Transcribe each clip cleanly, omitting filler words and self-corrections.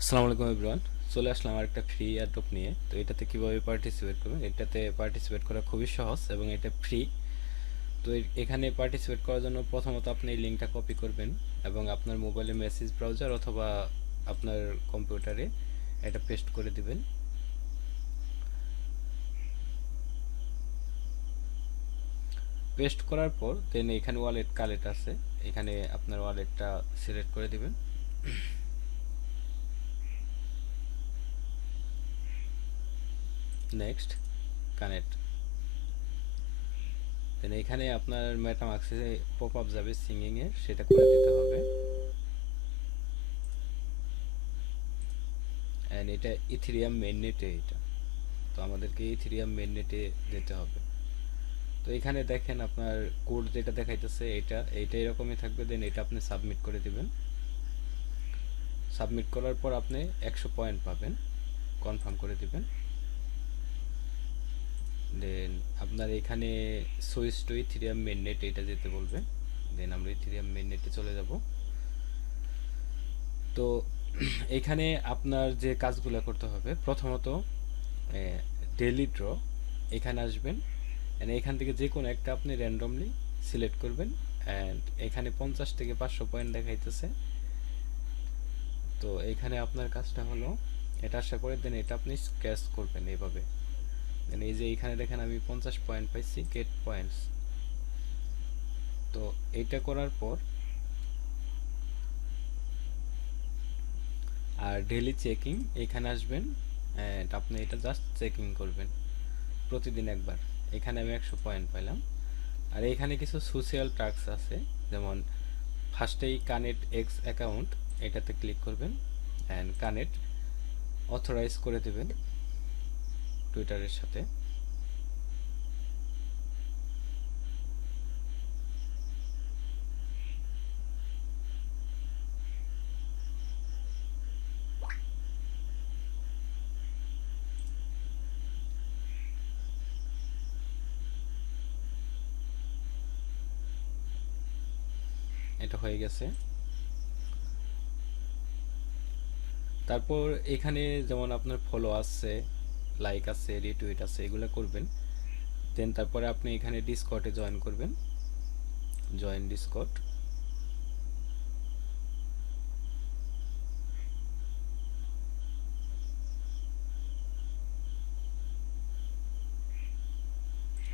আসসালামু আলাইকুম এভরিওয়ান। চলে আসলাম আরেকটা ফ্রি এয়ারড্রপ নিয়ে। তো এটাতে কিভাবে পার্টিসিপেট করবেন, এটাতে পার্টিসিপেট করা খুবই সহজ এবং এটা ফ্রি। তো এখানে পার্টিসিপেট করার জন্য প্রথমত আপনি এই লিঙ্কটা কপি করবেন এবং আপনার মোবাইলে মেসেজ ব্রাউজার অথবা আপনার কম্পিউটারে এটা পেস্ট করে দিবেন। পেস্ট করার পর দেন এখানে ওয়ালেট কালেক্ট আছে, এখানে আপনার ওয়ালেটটা সিলেক্ট করে দিবেন। Next, connect. দেন এখানে আপনার মেটামাস্কে পপ আপ যাবে সিঙ্গিং এর, সেটা করে দিতে হবে। অ্যান্ড এটা ইথেরিয়াম মেইননেটে এটা, তো আমাদেরকে ইথেরিয়াম মেইননেটে যেতে হবে। তো এখানে দেখেন আপনার কোড যেটা দেখাইতেছে এইটা এরকমই থাকবে। দেন এটা আপনি সাবমিট করে দিবেন। সাবমিট করার পর আপনি 100 পয়েন্ট পাবেন, কনফার্ম করে দিবেন। দেন আপনার এখানে সুইচ টু ইথেরিয়াম মেইননেট এটা যেতে বলবে। দেন আমরা ইথেরিয়াম মেইননেটে চলে যাব। তো এখানে আপনার যে কাজগুলো করতে হবে, প্রথমত ডেইলি ড্র, এখানে আসবেন। এখান থেকে যে কোনো একটা আপনি র্যান্ডমলি সিলেক্ট করবেন। অ্যান্ড এখানে 50 থেকে 500 পয়েন্ট দেখাইতেছে। তো এখানে আপনার কাজটা হলো এটা আশা করে দেন এটা আপনি স্ক্র্যাচ করবেন এইভাবে। দেন এই যে এখানে দেখেন আমি 50 পয়েন্ট পাইছি, গেট পয়েন্টস। তো এইটা করার পর আর ডেইলি চেকিং এখানে আসবেন। অ্যান্ড আপনি এটা জাস্ট চেকিং করবেন প্রতিদিন একবার। এখানে আমি 100 পয়েন্ট পাইলাম। আর এখানে কিছু সোশ্যাল টাস্ক আছে, যেমন ফার্স্টেই কানেক্ট এক্স অ্যাকাউন্ট, এটাতে ক্লিক করবেন অ্যান্ড কানেক্ট অথরাইজ করে দেবেন টুইটারের সাথে। এটা হয়ে গেছে। তারপর এখানে যেমন আপনার ফলো আছে, লাইক আছে, রিটুইট আছে, এগুলো করবেন। দেন তারপরে আপনি এখানে ডিসকর্ডে জয়েন করবেন, জয়েন ডিসকর্ড।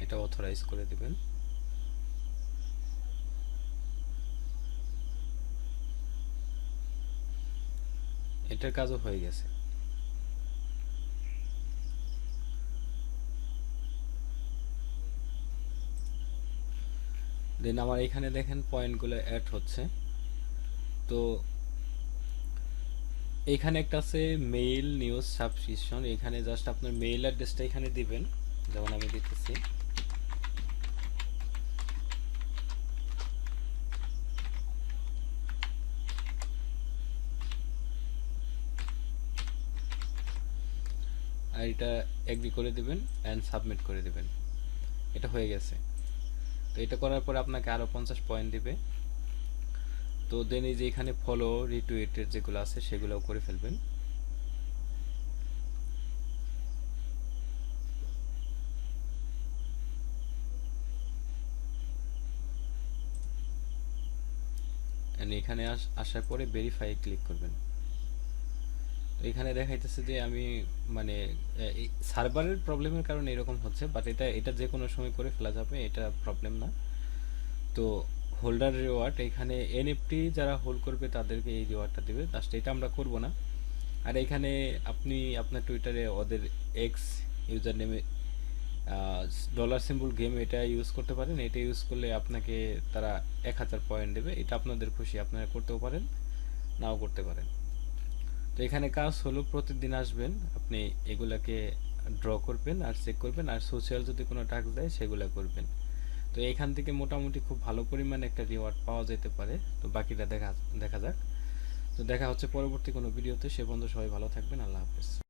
এটা অথরাইজ করে দেবেন। এটার কাজও হয়ে গেছে। দেন আমার এখানে দেখেন পয়েন্টগুলো অ্যাড হচ্ছে। তো এখানে একটা আছে মেইল নিউজ সাবস্ক্রিপশন, এখানে জাস্ট আপনার মেইল অ্যাড্রেসটা এখানে দিবেন, যেমন আমি দিতেছি। আর এটা এগ্রি করে দিবেন অ্যান্ড সাবমিট করে দিবেন। এটা হয়ে গেছে। তো এটা করার পর আপনাকে আরও 50 পয়েন্ট দিবে। তো দেন এই যে এখানে ফলো রিটুইটের যেগুলো আছে সেগুলোও করে ফেলবেন। এন্ড এখানে আসার পরে ভেরিফাই ক্লিক করবেন। তো এখানে দেখাইতেছে যে আমি মানে সার্ভারের প্রবলেমের কারণে এরকম হচ্ছে, বাট এটা এটা যে কোনো সময় করে ফেলা যাবে, এটা প্রবলেম না। তো হোল্ডার রিওয়ার্ড, এখানে এনএফটি যারা হোল্ড করবে তাদেরকে এই রিওয়ার্ডটা দেবে, জাস্ট এটা আমরা করব না। আর এখানে আপনি আপনার টুইটারে ওদের এক্স ইউজার নেমে ডলার সিম্বল গেম এটা ইউজ করতে পারেন। এটা ইউজ করলে আপনাকে তারা 1000 পয়েন্ট দেবে। এটা আপনাদের খুশি, আপনারা করতেও পারেন, নাও করতে পারেন। তো এখানে কাজ হলো প্রতিদিন আসবেন আপনি, এগুলাকে ড্র করবেন আর চেক করবেন, আর সোশ্যাল যদি কোনো টাস্ক দেয় সেগুলো করবেন। তো এখান থেকে মোটামুটি খুব ভালো পরিমাণে একটা রিওয়ার্ড পাওয়া যেতে পারে। তো বাকিটা দেখা দেখা যাক। তো দেখা হচ্ছে পরবর্তী কোনো ভিডিওতে। সে পর্যন্ত সবাই ভালো থাকবেন। আল্লাহ হাফেজ।